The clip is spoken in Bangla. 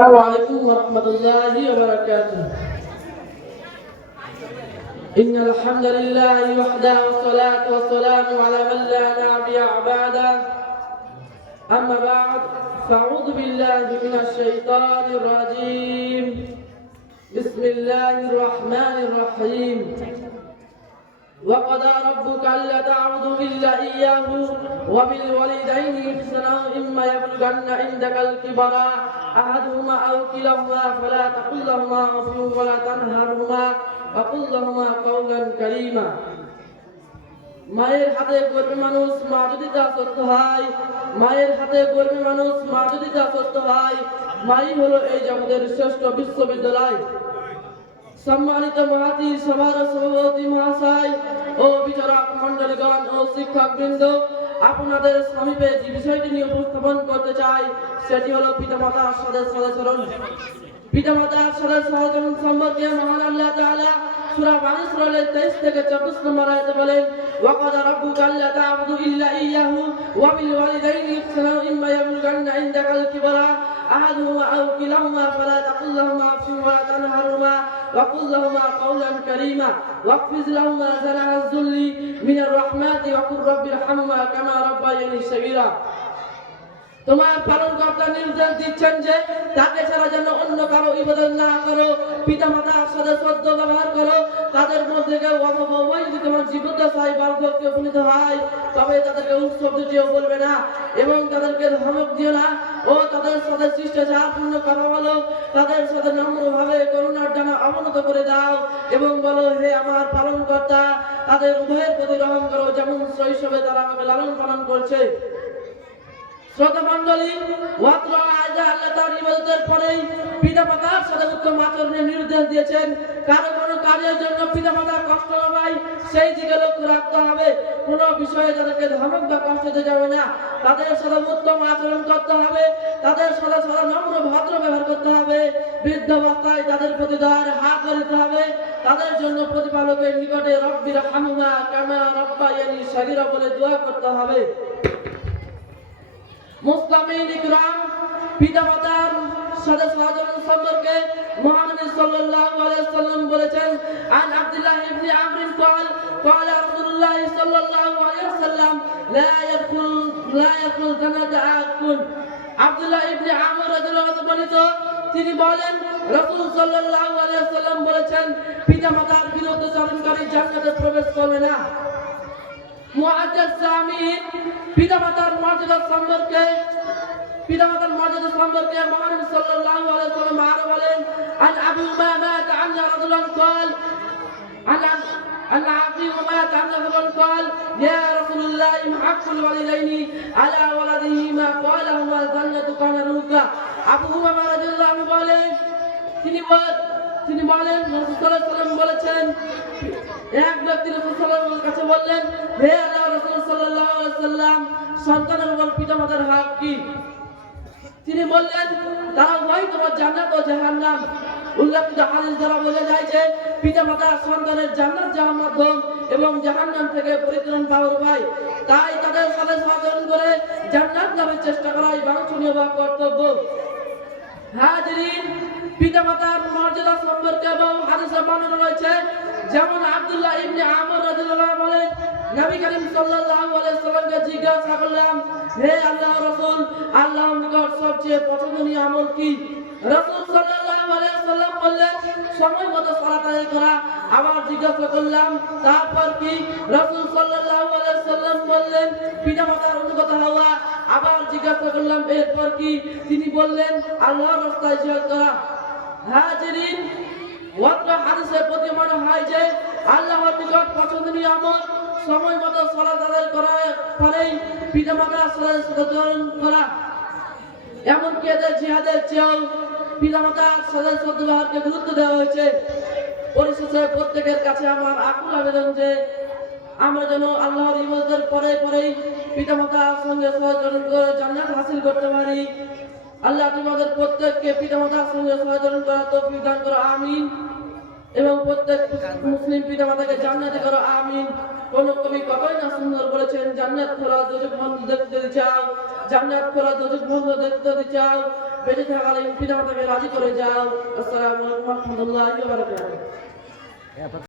السلام عليكم ورحمة الله وبركاته. إن الحمد لله وحده والصلاة والسلام على من لا نبي بعده. أما بعد فأعوذ بالله من الشيطان الرجيم. بسم الله الرحمن الرحيم. وقضى ربك ألا تعبدوا إلا إياه وبالوالدين إحسانا إما يبلغن عندك الكبر أحدهما أو كلاهما فلا تقل لهما أف ولا تنهرهما وقل لهما قولا كريما. মায়ের হাতে গর্বে মানুষ মা যদি তা সত্য হয়, মায়ের হাতে গর্বে মানুষ মা যদি তা সত্য হয়, মাই হলো এই জগতের শ্রেষ্ঠ বিশ্ববিদ্যালয়। সম্মানিত মহাতির সভার সভাপতি মহাশয় ও বিচারক মন্ডলীগণ ও শিক্ষকবৃন্দ, আপনাদের সমীপে যে বিষয়টি নিয়ে উপস্থাপন করতে চাই সেটি হলো পিতামাতার সাথে সদাচরণ। পিতামাতার সাথে সদাচরণ সম্পর্কে মহান আল্লাহ তাআলা সূরা বানী সূরার 23 থেকে 24 নম্বর আয়াতে বলেন, ওয়াকাদা রাব্বুকা আল্লা তা'বুদু ইল্লা ইয়্যাহু ওয়া বিল ওয়ালিদাইনি ইহসানা ইম্মা ইয়াবলুগান্না ইনদাকাল কিবারা আহাদুহুমা আও কিলাহুমা ফালা তাকুল লাহুমা আফিন ওয়া লা তানহারহুমা وقل لهما قولا كريما واخفض لهما جناح الذل من الرحمة وقل رب ارحمهما كما ربياني صغيرا। তোমার পালনকর্তা নির্দেশ দিচ্ছেন যে তাকে ছাড়া যেন অন্য কারো ইবাদত না করো, পিতামাতার সাথে সদ্য ব্যবহার করো, তাদের মধ্যে কেউ অথবা উভয় যদি তোমার জীবদ্দশায় বার্ধক্যে উপনীত হয় তবে তাদেরকে উৎসবটিও বলবে না এবং তাদেরকে ধমক দিও না ও তাদের সাথে শিষ্টাচারপূর্ণ কথা বলো, তাদের সাথে নম্রভাবে করুণার ডানা অবনত করে দাও এবং বলো, হে আমার পালনকর্তা, তাদের উভয়ের প্রতি রহম করো যেমন শৈশবে তারা আমাকে লালন পালন করছে। শ্রোতা মণ্ডলী, ওয়াত্র আয়দা আল্লাহ তার ইবাদতের পরেই পিতামাতার সাথে উত্তম আচরণের নির্দেশ দিয়েছেন। কারো কোনো কাজের জন্য পিতামাতার কষ্ট হয় সেই দিকে লক্ষ্য রাখতে হবে। কোনো বিষয়ে তাদেরকে ধমক বা কষ্ট দিতে যাবে না, তাদের সাথে উত্তম আচরণ করতে হবে, তাদের সাথে সদা নম্র ভদ্র ব্যবহার করতে হবে। বৃদ্ধাবস্থায় তাদের প্রতি দয়ার হাত ধরতে হবে, তাদের জন্য প্রতিপালকের নিকটে রব্বির হামহুমা কামা রব্বায়ানি সগীরা বলে দোয়া করতে হবে। মুসলিমিন ইকরাম, পিতামাতার সাথে সদাচরণ সম্পর্কে মহানবী সাল্লাল্লাহু আলাইহি ওয়াসাল্লাম বলেছেন, আন আব্দুল্লাহ ইবনে আমর قال قال رسول الله صلى الله عليه وسلم لا يدخل جنة আকুন। আব্দুল্লাহ ইবনে আমর রাদিয়াল্লাহু আনহু বর্ণিত, তিনি বলেন রাসূল সাল্লাল্লাহু আলাইহি ওয়াসাল্লাম বলেছেন, পিতামাতার বিরুদ্ধাচরণকারী জান্নাতে প্রবেশ করবে না। মুআজ্জাজ সামিন, পিতামাতার মর্যাদা সম্পর্কে মহানবী সাল্লাল্লাহু আলাইহি ওয়াসাল্লাম আরো বলেন, আন আবি উমামা আন্না রাজুলান قال আন আবি উমামা আন্না রাজুলান قال ইয়া রাসূলুল্লাহ হাক্কুল ওয়ালিদাইনি আলা ওয়ালাদিহিমা ক্বালা হুমা জান্নাতু কানা রুকা। আবু উমামা রাদিয়াল্লাহু আনহু বলেন, তিনি বলেন রাসূল সাল্লাল্লাহু আলাইহি ওয়াসাল্লাম বলেছেন, এক ব্যক্তি রাসূল সাল্লাল্লাহু আলাইহি ওয়াসাল্লামের কাছে বললেন, হে আল্লাহর রাসূল সাল্লাল্লাহু আলাইহি ওয়াসাল্লাম, সন্তানের উপর পিতামাতার হক কি? তিনি বললেন, তারা উভয় তোমার জান্নাত ও জাহান্নাম। উল্লেখিত হাদিস দ্বারা বোঝা যায় যে পিতামাতা সন্তানের জান্নাত যাওয়ার মাধ্যম এবং জাহান্নাম থেকে পরিত্রাণ পাওয়ার উপায়। তাই তাদের সাথে সহচরণ করে জান্নাত লাভের চেষ্টা করাই বাঞ্ছনীয় বা কর্তব্য। হাজিরিন, পিতামাতার মর্যাদা সম্পর্কে এবং হাদিসে বর্ণনা রয়েছে। যেমন আব্দুল্লাহ ইবনে আমর রাদিয়াল্লাহু আনহু বলেন, নবী করিম সাল্লাল্লাহু আলাইহি ওয়াসাল্লামকে জিজ্ঞাসা করলাম, হে আল্লাহর রাসূল, আল্লাহর নিকট সবচেয়ে পছন্দনীয় আমল কি? রাসূল সাল্লাল্লাহু আলাইহি ওয়াসাল্লাম বললেন, সময়মতো সালাত আদায় করা। আবার জিজ্ঞাসা করলাম, তারপর কি? রাসূল সাল্লাল্লাহু আলাইহি ওয়াসাল্লাম বললেন, পিতামাতার অনুগত হওয়া। আবার জিজ্ঞাসা করলাম, এরপর কি? তিনি বললেন, আল্লাহর রাস্তায় জিহাদ করা। হাজিরিন, ওয়াক্ত হাদিসে প্রতিমান হয় যে আল্লাহর নিকট পছন্দনীয় আমল সময়মতো সালাত আদায় করার পরেই পিতামাতার সাথে সদাচরণ করা। এমনকি এদের জিহাদের চেয়েও পিতামাতার সাথে সদ্ব্যবহারকে গুরুত্ব দেওয়া হয়েছে। পরিশেষে প্রত্যেকের কাছে আমার আকুল আবেদন যে আমরা যেন আল্লাহর ইবাদতের পরেই পিতামাতার সঙ্গে সহচরণ করে জান্নাত হাসিল করতে পারি। আল্লাহ তোমাদের প্রত্যেককে পিতামাতার সঙ্গে সহচরণ করার তৌফিক দান করো, আমিন। এবং প্রত্যেক মুসলিম পিতামাতাকে জান্নাতে করো, আমিন। কোন কবি কতই না সুন্দর বলেছেন, জান্নাত খোলা দোজখ বন্ধ দেখতে চাও, জান্নাত খোলা দোজখ বন্ধ দেখতে চাও, বেঁচে থাকালীন পিতামাতাকে রাজি করে যাও। আসসালামু আলাইকুম ওয়া রাহমাতুল্লাহি ওয়া বারাকাতুহু।